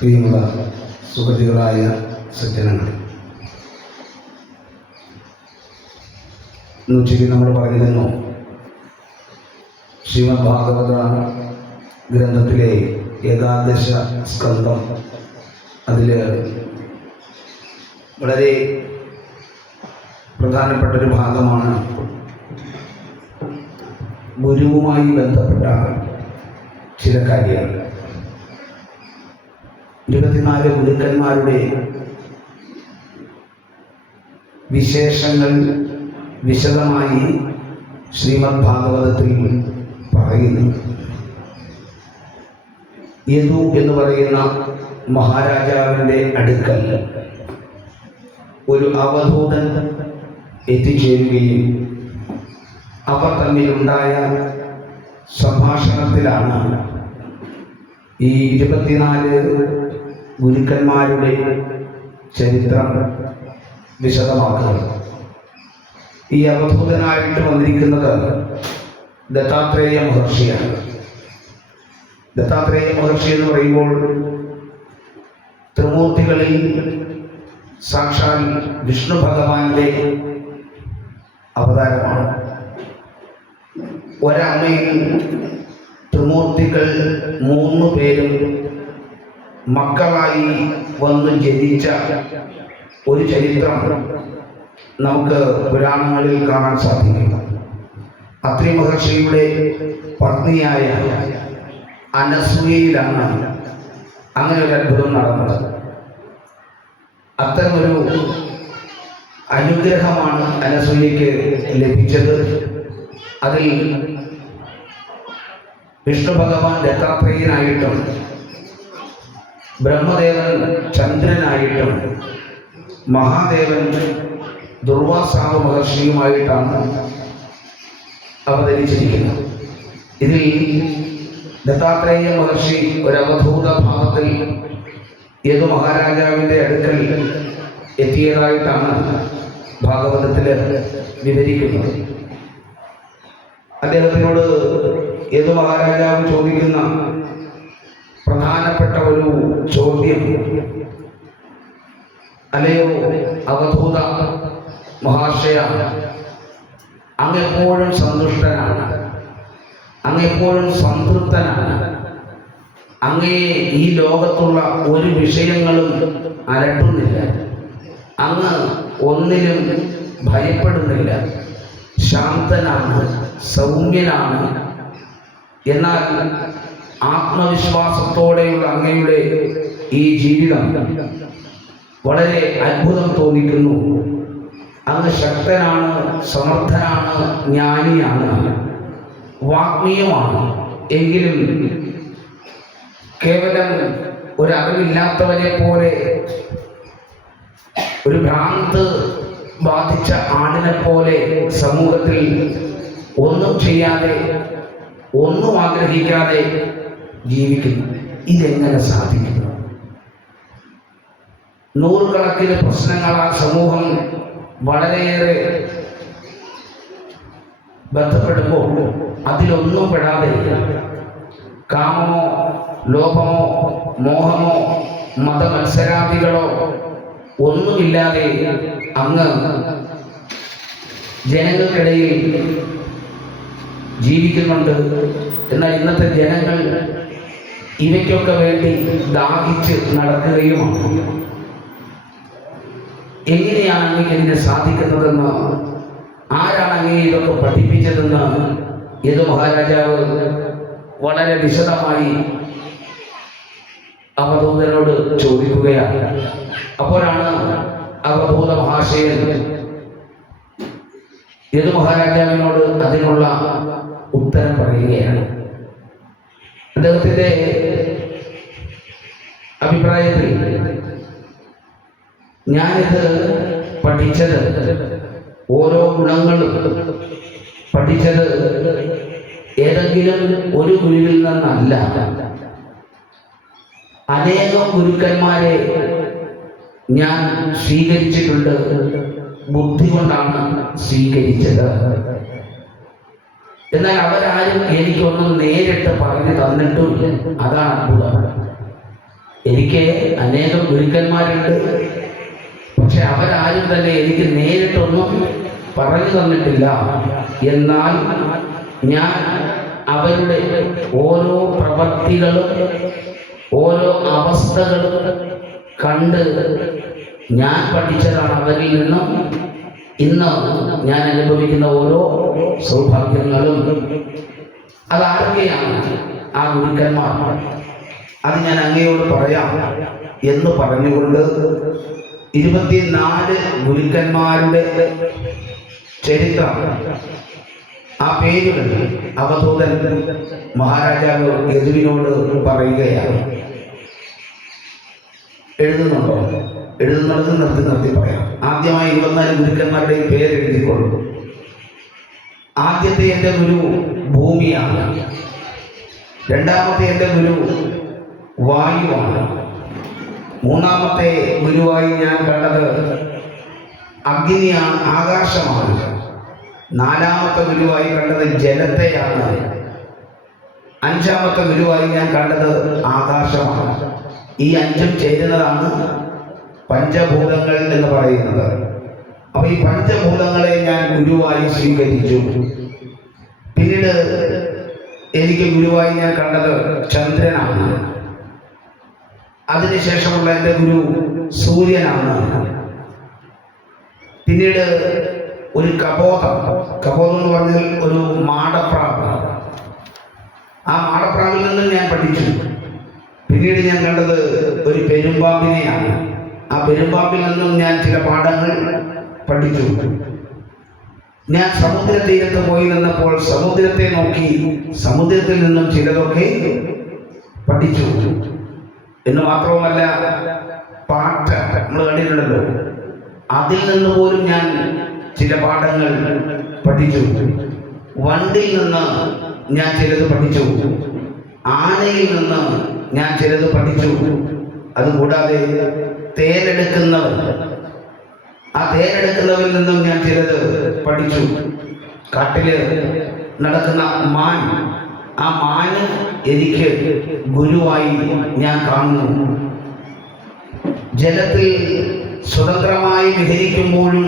പ്രിയമുള്ള സുഹൃത്തുക്കളായ സജ്ജനങ്ങൾ, ഉച്ചയ്ക്ക് നമ്മൾ പറഞ്ഞിരുന്നു ശ്രീമദ് ഭാഗവത ഗ്രന്ഥത്തിലെ ഏകാദശ സ്കന്ധം, അതിൽ വളരെ പ്രധാനപ്പെട്ടൊരു ഭാഗമാണ് ഗുരുവുമായി ബന്ധപ്പെട്ട ചില കാര്യങ്ങൾ. 24 ഗുരുക്കന്മാരുടെ വിശേഷങ്ങൾ വിശദമായി ശ്രീമദ് ഭാഗവതത്തിൽ പറയുന്നു. യദു എന്ന് പറയുന്ന മഹാരാജാവിൻ്റെ അടുക്കൽ ഒരു അവധൂതൻ എത്തിച്ചേരുകയും അവർ തമ്മിലുണ്ടായ സംഭാഷണത്തിലാണ് ഈ 24 ഗുരുക്കന്മാരുടെ ചരിത്രം വിശദമാക്കുന്നത്. ഈ അവധൂതനായിട്ട് വന്നിരിക്കുന്നത് ദത്താത്രേയ മഹർഷിയാണ്. ദത്താത്രേയ മഹർഷി എന്ന് പറയുമ്പോൾ ത്രിമൂർത്തികളിൽ സാക്ഷാൽ വിഷ്ണു ഭഗവാന്റെ അവതാരമാണ്. ഒരമ്മയിൽ ത്രിമൂർത്തികൾ 3 പേരും മക്കളായി വന്ന് ജനിച്ച ഒരു ചരിത്രം നമുക്ക് പുരാണങ്ങളിൽ കാണാൻ സാധിക്കും. അത്രി മഹർഷിയുടെ പത്നിയായ അനസൂയയിലാണ് അങ്ങനെ ഒരു അത്ഭുതം നടന്നത്. അത്തരമൊരു അനുഗ്രഹമാണ് അനസൂയയ്ക്ക് ലഭിച്ചത്. അതിൽ വിഷ്ണു ഭഗവാൻ ദത്താത്രേയനായിട്ടും ബ്രഹ്മദേവൻ ചന്ദ്രനായിട്ടും മഹാദേവൻ ദുർവാസാവ് മഹർഷിയുമായിട്ടാണ് അവതരിച്ചിരിക്കുന്നത്. ഇതിൽ ദത്താത്രേയ മഹർഷി ഒരവധൂത ഭാവത്തിൽ യദു മഹാരാജാവിൻ്റെ അടുക്കൽ എത്തിയതായിട്ടാണ് ഭാഗവതത്തിൽ വിവരിക്കുന്നത്. അദ്ദേഹത്തിനോട് യദു മഹാരാജാവ് ചോദിക്കുന്ന പ്രധാനപ്പെട്ട ഒരു ചോദ്യം, അല്ലയോ അവധൂത മഹാശയ, അങ്ങെപ്പോഴും സന്തുഷ്ടനാണ്, അങ്ങെപ്പോഴും സംതൃപ്തനാണ്, അങ്ങേ ഈ ലോകത്തുള്ള ഒരു വിഷയങ്ങളും അലട്ടുന്നില്ല, അങ്ങ് ഒന്നിനും ഭയപ്പെടുന്നില്ല, ശാന്തനാണ്, സൗമ്യനാണ്. എന്നാൽ ആത്മവിശ്വാസത്തോടെയുള്ള അങ്ങയുടെ ഈ ജീവിതം വളരെ അത്ഭുതം തോന്നിക്കുന്നു. അങ്ങ് ശക്തനാണ്, സമർത്ഥനാണ്, ജ്ഞാനിയാണ്, വാഗ്മീയമാണ്. എങ്കിലും കേവലം ഒരറിവില്ലാത്തവരെ പോലെ, ഒരു ഭ്രാന്ത് ബാധിച്ച ആടിനെ പോലെ സമൂഹത്തിൽ ഒന്നും ചെയ്യാതെ, ഒന്നും ആഗ്രഹിക്കാതെ ജീവിക്കുന്നു. ഇതെങ്ങനെ സാധിക്കുന്നു? 100 കണക്കിന് പ്രശ്നങ്ങളാൽ സമൂഹം വളരെയേറെ ബന്ധപ്പെടുമ്പോൾ അതിലൊന്നും പെടാതെ, കാമമോ ലോഭമോ മോഹമോ മതമത്സരാദികളോ ഒന്നുമില്ലാതെ അങ്ങ് ജനങ്ങൾക്കിടയിൽ ജീവിക്കുന്നുണ്ട്. എന്നാൽ ഇന്നത്തെ ജനങ്ങൾ ഇവയ്ക്കൊക്കെ വേണ്ടി ദാഹിച്ച് നടക്കുകയുമാണ്. എങ്ങനെയാണ് അങ്ങനെ ഇതിനെ സാധിക്കുന്നതെന്ന്, ആരാണ് അങ്ങനെ ഇതൊക്കെ പഠിപ്പിച്ചതെന്ന് യദു മഹാരാജാവ് വളരെ വിശദമായി അവധൂതനോട് ചോദിക്കുകയാണ്. അപ്പോഴാണ് അവധൂത മഹാശയൻ യദു മഹാരാജാവിനോട് അതിനുള്ള ഉത്തരം പറയുകയാണ്. അദ്ദേഹത്തിൻ്റെ അഭിപ്രായത്തിൽ, ഞാനിത് പഠിച്ചത്, ഓരോ ഗുണങ്ങളും പഠിച്ചത് ഏതെങ്കിലും ഒരു ഗുരുവിൽ നിന്നല്ല, അനേകം ഗുരുക്കന്മാരെ ഞാൻ സ്വീകരിച്ചിട്ടുണ്ട്, ബുദ്ധി കൊണ്ടാണ് സ്വീകരിച്ചത്. എന്നാൽ അവരാരും എനിക്കൊന്നും നേരിട്ട് പറഞ്ഞു തന്നിട്ടുമില്ല. അതാണ് അത്ഭുതം. എനിക്ക് അനേകം ഗുരുക്കന്മാരുണ്ട്. പക്ഷെ അവരാരും തന്നെ എനിക്ക് നേരിട്ടൊന്നും പറഞ്ഞു തന്നിട്ടില്ല. എന്നാൽ ഞാൻ അവരുടെ ഓരോ പ്രവൃത്തികളും ഓരോ അവസ്ഥകളും കണ്ട് ഞാൻ പഠിച്ചതാണ് അവരിൽ നിന്നും ഇന്ന് ഞാൻ അനുഭവിക്കുന്ന ഓരോ സൗഭാഗ്യങ്ങളും. അതാരൊക്കെയാണ് ആ ഗുരുക്കന്മാർ? അത് ഞാൻ അങ്ങയോട് പറയാം എന്ന് പറഞ്ഞുകൊണ്ട് 24 ഗുരുക്കന്മാരുടെ ചരിത്രം, ആ പേരുകൾ അവധൂതൻ മഹാരാജാവ് യദുവിനോട് പറയുകയാണ്. എഴുതുന്നുണ്ടോ? എഴുതുന്നത് നിർത്തി പറയാം. ആദ്യമായി 24 ഗുരുക്കന്മാരുടെയും പേര് എഴുതിക്കൊള്ളു. ആദ്യത്തെ എൻ്റെ ഗുരു ഭൂമിയാണ്. രണ്ടാമത്തെ എൻ്റെ ഗുരു വായുവാണ്. മൂന്നാമത്തെ ഗുരുവായി ഞാൻ കണ്ടത് അഗ്നിയാണ്, ആകാശമാണ്. നാലാമത്തെ ഗുരുവായി കണ്ടത് ജലത്തെയാണ്. അഞ്ചാമത്തെ ഗുരുവായി ഞാൻ കണ്ടത് ആകാശമാണ്. ഈ അഞ്ചും ചേരുന്നതാണ് പഞ്ചഭൂതങ്ങൾ എന്ന് പറയുന്നത്. അപ്പൊ ഈ പഞ്ചഭൂതങ്ങളെ ഞാൻ ഗുരുവായി സ്വീകരിച്ചു. പിന്നീട് എനിക്ക് ഗുരുവായി ഞാൻ കണ്ടത് ചന്ദ്രനാണ്. അതിനുശേഷമുള്ള എൻ്റെ ഗുരു സൂര്യനാണ്. പിന്നീട് ഒരു കപോതം എന്ന് പറഞ്ഞാൽ ഒരു മാടപ്രാവ്. ആ മാടപ്രാവിൽ നിന്നും ഞാൻ പഠിച്ചു. പിന്നീട് ഞാൻ കണ്ടത് ഒരു പെരുമ്പാമ്പിനെയാണ്. ആ പെരുമ്പാമ്പിൽ നിന്നും ഞാൻ ചില പാഠങ്ങൾ പഠിച്ചു. ഞാൻ സമുദ്ര തീരത്ത് പോയി നിന്നപ്പോൾ സമുദ്രത്തെ നോക്കി സമുദ്രത്തിൽ നിന്നും ചിലതൊക്കെ പഠിച്ചു. എന്ന് മാത്രവുമല്ല, പാട്ട് നമ്മൾ കണ്ടിട്ടുണ്ടല്ലോ, അതിൽ നിന്ന് പോലും ഞാൻ ചില പാഠങ്ങൾ പഠിച്ചു. വണ്ടിയിൽ നിന്ന് ഞാൻ ചിലത് പഠിച്ചു. ആനയിൽ നിന്ന് ഞാൻ ചിലത് പഠിച്ചു. അതുകൂടാതെ തേനെടുക്കുന്നവർ, ആ തേനെടുക്കുന്നവരിൽ നിന്നും ഞാൻ ചിലത് പഠിച്ചു. കാട്ടില് നടക്കുന്ന മാൻ, ആ മാന് എനിക്ക് ഗുരുവായി ഞാൻ കാണുന്നു. ജലത്തിൽ സ്വതന്ത്രമായി വിഹരിക്കുമ്പോഴും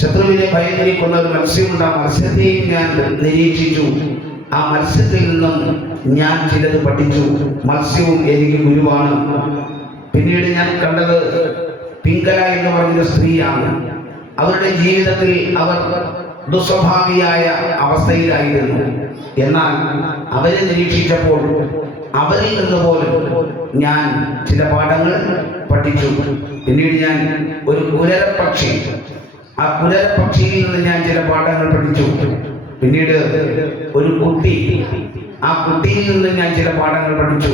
ശത്രുവിനെ ഭയന്നിരിക്കുന്ന ഒരു മത്സ്യമുണ്ട്. ആ മത്സ്യത്തെയും ഞാൻ നിരീക്ഷിച്ചു. ആ മത്സ്യത്തിൽ നിന്നും ഞാൻ ചിലത് പഠിച്ചു. മത്സ്യവും എനിക്ക് ഗുരുവാണ്. പിന്നീട് ഞാൻ കണ്ടത് പിങ്കല എന്ന് പറഞ്ഞൊരു സ്ത്രീയാണ്. അവരുടെ ജീവിതത്തിൽ അവർ ദുസ്വഭാവിയായ അവസ്ഥയിലായിരുന്നു. എന്നാൽ അവരെ നിരീക്ഷിച്ചപ്പോൾ അവരിൽ നിന്ന് പോലും ഞാൻ ചില പാഠങ്ങൾ പഠിച്ചു. പിന്നീട് ഞാൻ ഒരു കുരരപ്പക്ഷി, ആ കുരരപ്പക്ഷിയിൽ നിന്ന് ഞാൻ ചില പാഠങ്ങൾ പഠിച്ചു. പിന്നീട് ഒരു കുട്ടി, ആ കുട്ടിയിൽ നിന്ന് ഞാൻ ചില പാഠങ്ങൾ പഠിച്ചു.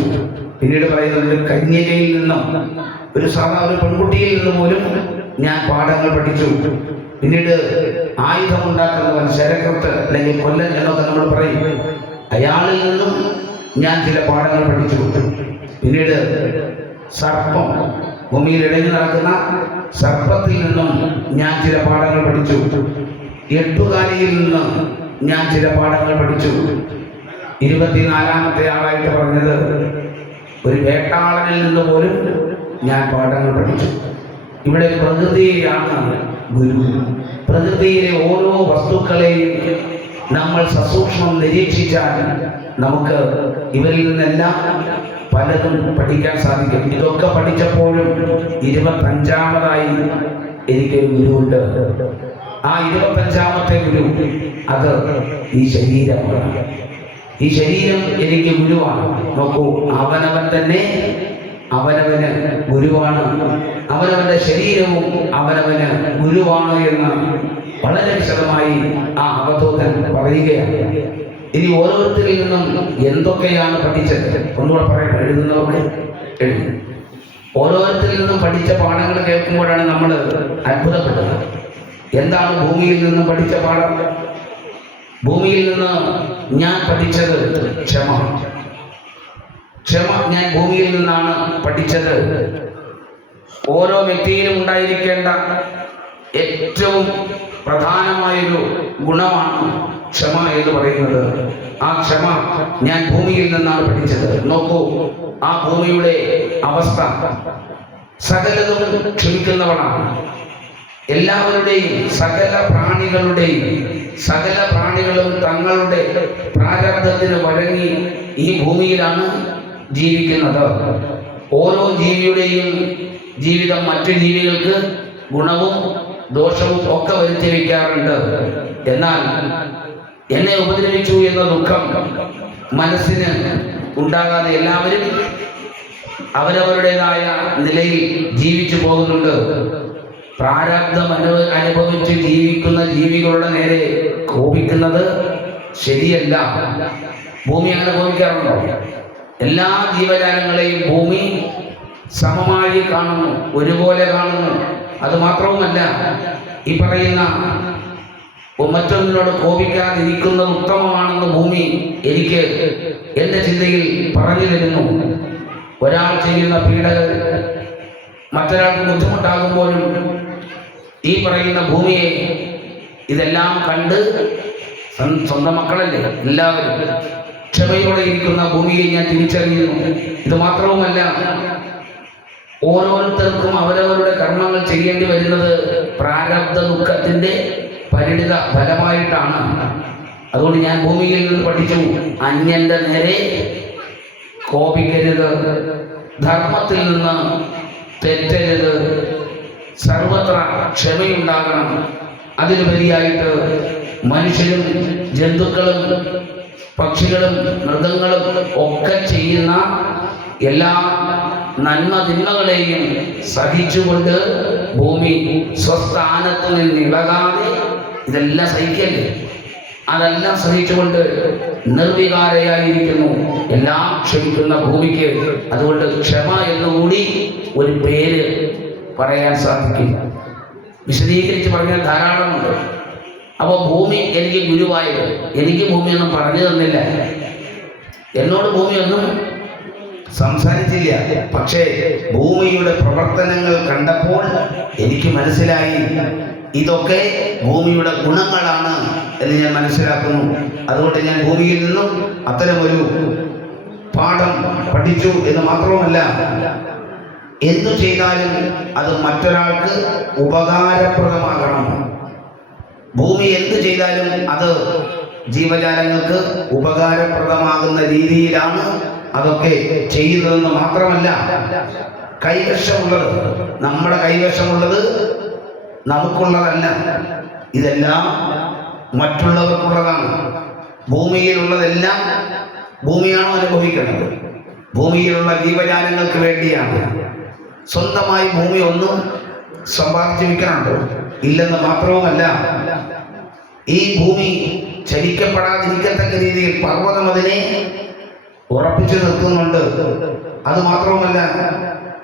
പിന്നീട് പറയുന്നത് ഒരു കന്യകയിൽ നിന്നും, ഒരു പെൺകുട്ടിയിൽ നിന്ന് പോലും ഞാൻ പാഠങ്ങൾ പഠിച്ചു. പിന്നീട് ആയുധമുണ്ടാക്കുന്നവൻ, ശരകൃത്ത് അല്ലെങ്കിൽ കൊല്ലൻ എന്നൊക്കെ നമ്മൾ പറയും, അയാളിൽ നിന്നും ഞാൻ ചില പാഠങ്ങൾ പഠിച്ചു. പിന്നീട് സർപ്പം, ഭൂമിയിൽ ഇഴഞ്ഞു നടക്കുന്ന സർപ്പത്തിൽ നിന്നും ഞാൻ ചില പാഠങ്ങൾ പഠിച്ചു. എട്ടുകാലിയിൽ നിന്ന് ഞാൻ ചില പാഠങ്ങൾ പഠിച്ചു. 24ാമത്തെ ആളായിട്ട് പറഞ്ഞത് ഒരു വേട്ടാളനിൽ നിന്ന് പോലും ഞാൻ പാഠങ്ങൾ പഠിച്ചു. ഇവിടെ പ്രകൃതിയാണ് ഗുരു. പ്രകൃതിയിലെ ഓരോ വസ്തുക്കളെയും നമ്മൾ സസൂക്ഷ്മം നിരീക്ഷിച്ചാൽ നമുക്ക് ഇവരിൽ നിന്നെല്ലാം പലതും പഠിക്കാൻ സാധിക്കും. ഇതൊക്കെ പഠിച്ചപ്പോഴും 25ാമതായി എനിക്കൊരു ഗുരുവുണ്ട്. ആ 25ാമത്തെ ഗുരു അത് ഈ ശരീരമാണ്. ഈ ശരീരം എനിക്ക് ഗുരുവാണ്. നോക്കൂ, അവനവൻ തന്നെ അവനവന് ഗുരുവാണ്. അവനവന്റെ ശരീരവും അവനവന് ഗുരുവാണ് എന്ന് വളരെ വിശദമായി ആ അവധൂതൻ പറയുകയാണ്. ഇനി ഓരോരുത്തരിൽ നിന്നും എന്തൊക്കെയാണ് പഠിച്ചത് ഒന്നുകൂടെ പറയണം. എഴുതുന്നവർക്ക് എഴുതും. ഓരോരുത്തരിൽ നിന്നും പഠിച്ച പാഠങ്ങൾ കേൾക്കുമ്പോഴാണ് നമ്മൾ അത്ഭുതപ്പെടുന്നത്. എന്താണ് ഭൂമിയിൽ നിന്നും പഠിച്ച പാഠം? ഭൂമിയിൽ നിന്ന് ഞാൻ പഠിച്ചത് ക്ഷമ. ക്ഷമ ഞാൻ ഭൂമിയിൽ നിന്നാണ് പഠിച്ചത്. ഓരോ വ്യക്തിയിലും ഉണ്ടായിരിക്കേണ്ട ഏറ്റവും പ്രധാനമായൊരു ഗുണമാണ് ക്ഷമ എന്ന് പറയുന്നത്. ആ ക്ഷമ ഞാൻ ഭൂമിയിൽ നിന്നാണ് പഠിച്ചത്. നോക്കൂ, ആ ഭൂമിയുടെ അവസ്ഥ സകലതും ക്ഷമിക്കുന്നവളാണ്. എല്ലാവരുടെയും സകല പ്രാണികളും തങ്ങളുടെ പ്രാരബ്ധത്തിന് വഴങ്ങി ഈ ഭൂമിയിലാണ് ജീവിക്കുന്നത്. ഓരോ ജീവിയുടെയും ജീവിതം മറ്റു ജീവികൾക്ക് ഗുണവും ദോഷവും ഒക്കെ വരുത്തി വയ്ക്കാറുണ്ട്. എന്നാൽ എന്നെ ഉപദ്രവിച്ചു എന്ന ദുഃഖം മനസ്സിന് ഉണ്ടാകാതെ എല്ലാവരും അവരവരുടേതായ നിലയിൽ ജീവിച്ചു പോകുന്നുണ്ട്. പ്രാരബ്ധം അനുഭവിച്ച് ജീവിക്കുന്ന ജീവികളുടെ നേരെ കോപിക്കുന്നത് ശരിയല്ല. ഭൂമി അങ്ങനെ കോപിക്കാറുണ്ടോ? എല്ലാ ജീവജാലങ്ങളെയും ഭൂമി സമമായി കാണുന്നു, ഒരുപോലെ കാണുന്നു. അത് മാത്രവുമല്ല, ഈ പറയുന്ന മറ്റൊന്നിനോട് കോപിക്കാതിരിക്കുന്നത് ഉത്തമമാണെന്ന് ഭൂമി എനിക്ക് എൻ്റെ ചിന്തയിൽ പറഞ്ഞു തരുന്നു. ഒരാൾ ചെയ്യുന്ന പീഡകൾ മറ്റൊരാൾക്ക് ബുദ്ധിമുട്ടാകുമ്പോഴും ഈ പറയുന്ന ഭൂമിയെ ഇതെല്ലാം കണ്ട് സ്വന്തം മക്കളല്ലേ എല്ലാവരും ക്ഷമയോടെ ഇരിക്കുന്ന ഭൂമിയെ ഞാൻ തിരിച്ചറിയുന്നു. ഇത് മാത്രവുമല്ല, ഓരോരുത്തർക്കും അവരവരുടെ കർമ്മങ്ങൾ ചെയ്യേണ്ടി വരുന്നത് പ്രാരബ്ധ ദുഃഖത്തിന്റെ പരിണിത ഫലമായിട്ടാണ്. അതുകൊണ്ട് ഞാൻ ഭൂമിയിൽ നിന്ന് പഠിച്ചു, അന്യന്റെ നേരെ കോപിക്കരുത്, ധർമ്മത്തിൽ നിന്ന് തെറ്റരുത്, സർവത്ര ക്ഷമയുണ്ടാകണം. അതിലുപരിയായിട്ട് മനുഷ്യരും ജന്തുക്കളും പക്ഷികളും മൃഗങ്ങളും ഒക്കെ ചെയ്യുന്ന എല്ലാ നന്മ തിന്മകളെയും സഹിച്ചുകൊണ്ട് ഭൂമി സ്വസ്ഥാനത്ത് നിന്ന് ഇളകാതെ ഇതെല്ലാം സഹിക്കല്ലേ, അതെല്ലാം സഹിച്ചുകൊണ്ട് നിർവികാരയായിരിക്കുന്നു, എല്ലാം ക്ഷമിക്കുന്ന ഭൂമിക്ക്. അതുകൊണ്ട് ക്ഷമ എന്നുകൂടി ഒരു പേര് പറയാൻ സാധിക്കും. വിശദീകരിച്ച് പറഞ്ഞാൽ ധാരാളമുണ്ട്. അപ്പോൾ ഭൂമി എനിക്ക് ഗുരുവായത്. എനിക്ക് ഭൂമിയൊന്നും പറഞ്ഞു തന്നില്ല, എന്നോട് ഭൂമിയൊന്നും സംസാരിച്ചില്ല. പക്ഷേ ഭൂമിയുടെ പ്രവർത്തനങ്ങൾ കണ്ടപ്പോൾ എനിക്ക് മനസ്സിലായി, ഇതൊക്കെ ഭൂമിയുടെ ഗുണങ്ങളാണ് എന്ന് ഞാൻ മനസ്സിലാക്കുന്നു. അതുകൊണ്ട് ഞാൻ ഭൂമിയിൽ നിന്നും അത്തരമൊരു പാഠം പഠിച്ചു എന്ന് മാത്രവുമല്ല, എന്തു ചെയ്താലും അത് മറ്റൊരാൾക്ക് ഉപകാരപ്രദമാകണം. ഭൂമി എന്ത് ചെയ്താലും അത് ജീവജാലങ്ങൾക്ക് ഉപകാരപ്രദമാകുന്ന രീതിയിലാണ് അതൊക്കെ ചെയ്യുന്നതെന്ന് മാത്രമല്ല, കൈവശമുള്ളത്, നമ്മുടെ കൈവശമുള്ളത് നമുക്കുള്ളതല്ല, ഇതെല്ലാം മറ്റുള്ളവർക്കുള്ളതാണ്. ഭൂമിയിലുള്ളതെല്ലാം ഭൂമിയാണോ അനുഭവിക്കുന്നത്? ഭൂമിയിലുള്ള ജീവജാലങ്ങൾക്ക് വേണ്ടിയാണ്. സ്വന്തമായി ഭൂമി ഒന്നും സമ്പാദിച്ചു വയ്ക്കാനുണ്ടോ? ഇല്ലെന്ന് മാത്രവുമല്ല, ഈ ഭൂമി ചലിക്കപ്പെടാതിരിക്കത്തക്ക രീതിയിൽ പർവ്വതം അതിനെ ഉറപ്പിച്ചു നിർത്തുന്നുണ്ട്. അത് മാത്രവുമല്ല,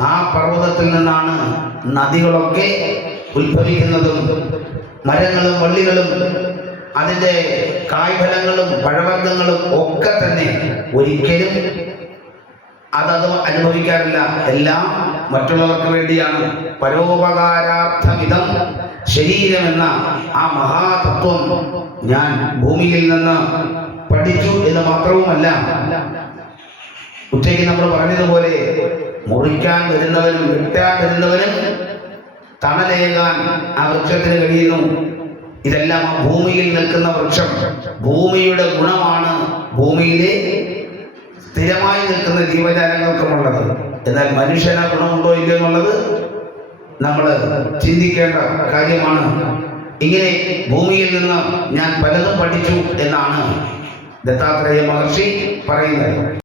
ആ പർവ്വതത്തിൽ നിന്നാണ് നദികളൊക്കെ ഉത്ഭവിക്കുന്നതും മരങ്ങളും വള്ളികളും അതിൻ്റെ കായ്ഫലങ്ങളും പഴവർഗ്ഗങ്ങളും ഒക്കെ തന്നെ ഒരിക്കലും അതത് അനുഭവിക്കാറില്ല. എല്ലാം മറ്റുള്ളവർക്ക് വേണ്ടിയാണ്. പരോപകാരാർത്ഥമിതം ശരീരമെന്ന ആ മഹാതത്വം ഞാൻ ഭൂമിയിൽ നിന്ന് പഠിച്ചു എന്ന് മാത്രവുമല്ല, ഉച്ചയ്ക്ക് നമ്മൾ പറഞ്ഞതുപോലെ മുറിക്കാൻ വരുന്നവനും വെട്ടാൻ വരുന്നവനും തണലേകാൻ ആ വൃക്ഷത്തിന് കഴിയുന്നു. ഇതെല്ലാം ആ ഭൂമിയിൽ നിൽക്കുന്ന വൃക്ഷം ഭൂമിയുടെ ഗുണമാണ് ഭൂമിയിലെ സ്ഥിരമായി നിൽക്കുന്ന ജീവജാലങ്ങൾക്കുമുള്ളത്. എന്നാൽ മനുഷ്യന് ഗുണമുണ്ടോ ഇല്ല എന്നുള്ളത് നമ്മൾ ചിന്തിക്കേണ്ട കാര്യമാണ്. ഇങ്ങനെ ഭൂമിയിൽ നിന്ന് ഞാൻ പലതും പഠിച്ചു എന്നാണ് ദത്താത്രേയ മഹർഷി പറയുന്നത്.